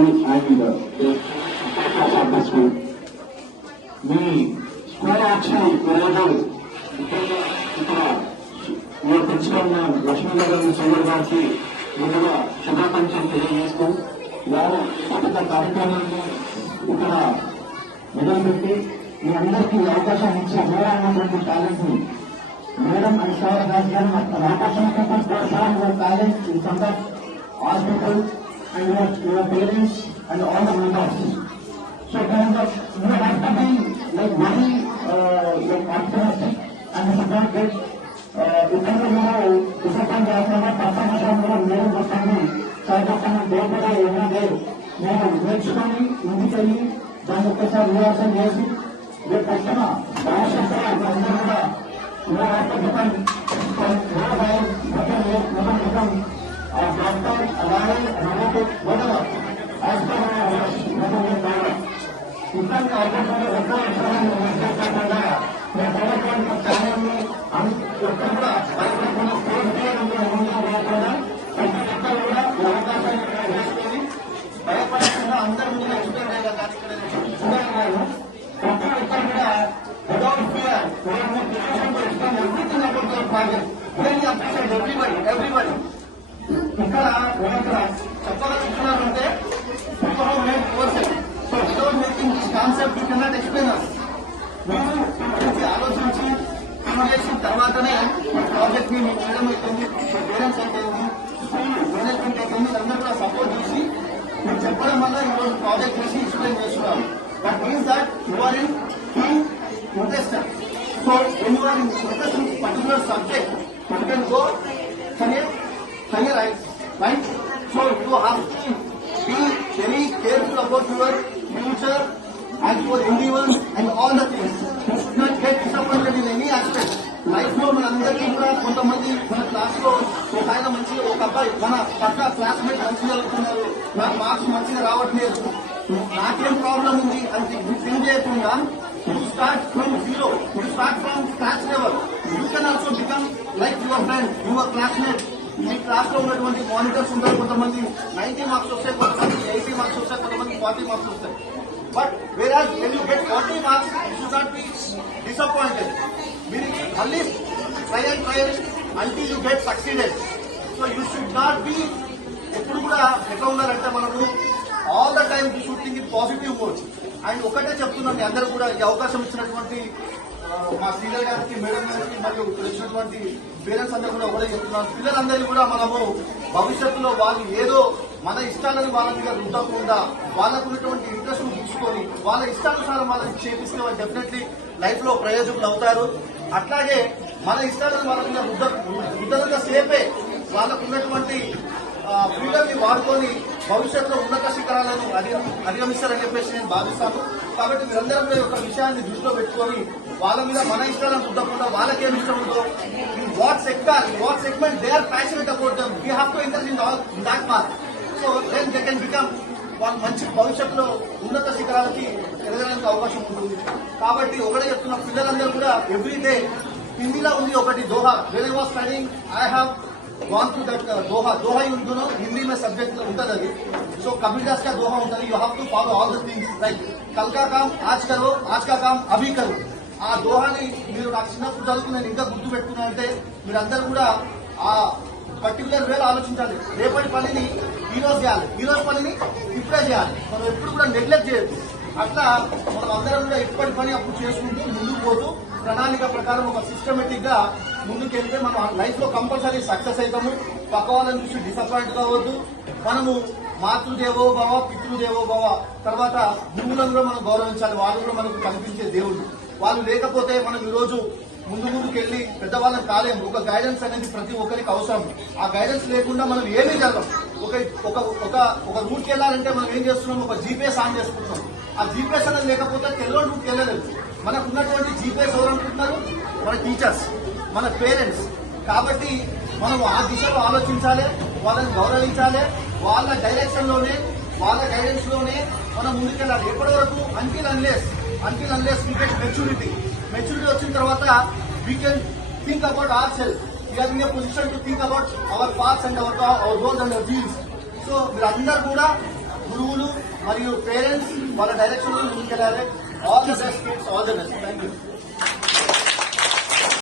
school and the purpose of the school. Me school actually ఈరోజు ఇక్కడ principal Lakshmi గారి సోదరు గారికి ముందుగా శుభాకాంక్షలు తెలియజేస్తూ వారు పెద్ద కార్యక్రమాన్ని ఇక్కడ మొదలుపెట్టి మీ అందరికీ అవకాశం ఇచ్చి ఉన్నటువంటి టాలెంట్ ని మేడం అండ్ సార్ దాస్ గారు అవకాశం talent in front of hospital and your parents and all the members. So kind of you have to be like very optimistic and you should not get ఇక్కడ మీరు disappoint చేస్తున్నా performance కూడా మీరు వస్తుంది చదువుతున్న దేవత ఏమైనా లేదు నేను నేర్చుకొని ఇంటికెళ్ళి దాన్ని ఒక్కసారి రిహార్సల్ చేసి రేపు వచ్చిన భవిష్యత్తులో అందరూ కూడా డాక్టర్ అలాగే రోబోటిక్ whatever as per ఇబ్బంది అవకాశాలు ఎక్కువ కాకుండా ఛానల్ని ఎక్కడ కూడా భయపడకుండా రాకుండా ప్రతి ఒక్కరు కూడా ఈ అవకాశాన్ని వేసుకొని భయపడకుండా అందరి ముందు ఎక్స్ప్లెయిన్ అయ్యే గారు ప్రతి ఒక్కరు కూడా without fear everything about your project really appreciate everybody. ఇక్కడ చెప్పగలుగుతున్నారంటే courses. So without making this concept, you cannot explain us. మీరు ఆలోచించి చేసిన తర్వాతనే ప్రాజెక్ట్ ని చేయడం అవుతుంది. పేరెంట్స్ అయిపోయింది, స్కూల్ మేనేజ్మెంట్ అయిపోయింది, అందరూ కూడా సపోర్ట్ చేసి మీరు చెప్పడం వల్ల ఈరోజు ప్రాజెక్ట్ చేసి ఎక్స్ప్లెయిన్ చేస్తున్నారు. That means that you are in interested. So when you are in interest in particular subject you can go career right. So you have to be very careful about your future and your endeavors and all the things. You should not get disappointed in any aspect. Life లో మన అందరికీ కూడా కొంతమంది మన class లో ఒక ఆయన మంచిగా ఒక అబ్బాయి మన పక్క క్లాస్మేట్ మంచిగా చదువుతున్నారు, నాకు మార్క్స్ మంచిగా రావట్లేదు, నాకేం ప్రాబ్లం ఉంది అని థింక్ చేయకుండా you start from zero, you start from scratch level. You can also become like your friend, your classmate. Me class లో ఉన్నటువంటి మానిటర్స్ ఉంటారు, కొంతమంది 90 మార్క్స్ వస్తాయి, కొంతమంది 80 మార్క్స్ వస్తాయి, కొంతమంది 40 మార్క్స్ వస్తాయి. But whereas when you get 40 marks you should not be disappointed. మీరు మళ్ళీ try until you get succeeded. So you should not be ఎప్పుడు కూడా ఎట్లా ఉన్నారంటే మనము all the time you should think in positive mode. And ఒకటే చెప్తున్నాను అందరూ కూడా ఈ అవకాశం ఇచ్చినటువంటి మా సీనియర్ గారికి, మేడం గారికి మరియు వచ్చినటువంటి పేరెంట్స్ అందరూ కూడా ఒకటే చెప్తున్నాను, పిల్లలందరినీ కూడా మనము భవిష్యత్తులో వాళ్ళు ఏదో మన ఇష్టాలను వాళ్ళ మీద రుద్దకుండా వాళ్ళకు ఉన్నటువంటి ఇంట్రెస్ట్ చూసుకొని వాళ్ళ ఇష్టానుసారం వాళ్ళని చేపిస్తే వాళ్ళు డెఫినెట్లీ లైఫ్ లో ప్రయోజకులు అవుతారు. అట్లాగే మన ఇష్టాలను వాళ్ళ మీద రుద్దనంత సేపే వాళ్ళకు ఉన్నటువంటి ఫ్రీడమ్ ని వాడుకొని భవిష్యత్తులో ఉన్నత శిఖరాలను అధిగమిస్తారని చెప్పేసి నేను భావిస్తాను. కాబట్టి మీరందరూ కూడా ఒక విషయాన్ని దృష్టిలో పెట్టుకొని వాళ్ళ మీద మన ఇష్టాలను రుద్దకుండా వాళ్ళకేం ఇష్టం ఉందో what segment they are passionate about them we have to encourage in that path. So then they can become వాళ్ళ మంచి భవిష్యత్తులో ఉన్నత శిఖరాలకి ఎదగడానికి అవకాశం ఉంటుంది. కాబట్టి ఒకటే చెప్తున్న పిల్లలందరూ కూడా ఎవ్రీ డే హిందీలో ఉంది ఒకటి Doha. When I was studying I have gone through that doha you know hindi mein subject untadi adi. So kabir das ka doha untadi, you have to follow all the things like kal ka kaam aaj karo, aaj ka kaam abhi karo. ఆ దోహాని మీరు నాకు చిన్నప్పుడు చదువుకుని నేను ఇంకా గుర్తు పెట్టుకున్నా అంటే మీరందరూ కూడా ఆ పర్టికులర్ వేలో ఆలోచించాలి. రేపటి పనిని ఈ రోజు చేయాలి, ఈ రోజు పనిని ఇప్పుడే చేయాలి. మనం ఎప్పుడు కూడా నెగ్లెక్ట్ చేయొద్దు. అట్లా మనం అందరం కూడా ఇప్పటి పని అప్పుడు చేసుకుంటూ ముందుకు పోతూ ప్రణాళిక ప్రకారం ఒక సిస్టమేటిక్ గా ముందుకెళ్తే మనం లైఫ్ లో కంపల్సరీ సక్సెస్ అవుతాము. పక్క వాళ్ళని చూసి డిసప్పాయింట్ కావద్దు. మనము మాతృదేవో భవ, పితృదేవో భవ, తర్వాత గురువులను కూడా మనం గౌరవించాలి. వాళ్ళు కూడా మనకు కనిపించే దేవుడు. వాళ్ళు లేకపోతే మనం ఈరోజు ముందుకెళ్లి పెద్దవాళ్ళని కాలేము. ఒక గైడెన్స్ అనేది ప్రతి ఒక్కరికి అవసరం. ఆ గైడెన్స్ లేకుండా మనం ఏమీ జరగం. ఒక రూట్కి వెళ్ళాలంటే మనం ఏం చేస్తున్నాం, ఒక జీపీఎస్ ఆన్ చేసుకుంటాం. ఆ జీపీఎస్ అనేది లేకపోతే తెల్లని రూట్కి వెళ్ళలేదు. మనకు ఉన్నటువంటి జీపీఎస్ ఎవరు అనుకుంటున్నారు, మన టీచర్స్, మన పేరెంట్స్. కాబట్టి మనం ఆ దిశలో ఆలోచించాలి, వాళ్ళని గౌరవించాలి. వాళ్ళ డైరెక్షన్ లోనే, వాళ్ళ గైడెన్స్ లోనే మనం ముందుకెళ్ళాలి. ఎప్పటి వరకు until unless we get maturity వచ్చిన తర్వాత we can think about our self. We are in a position to think about our parts and our goals and our dreams. So మీరందరూ కూడా గురువులు, మరియు పేరెంట్స్ వాళ్ళ డైరెక్షన్ లో ముందుకెళ్ళాలి. All the best kids, all the best. Thank you.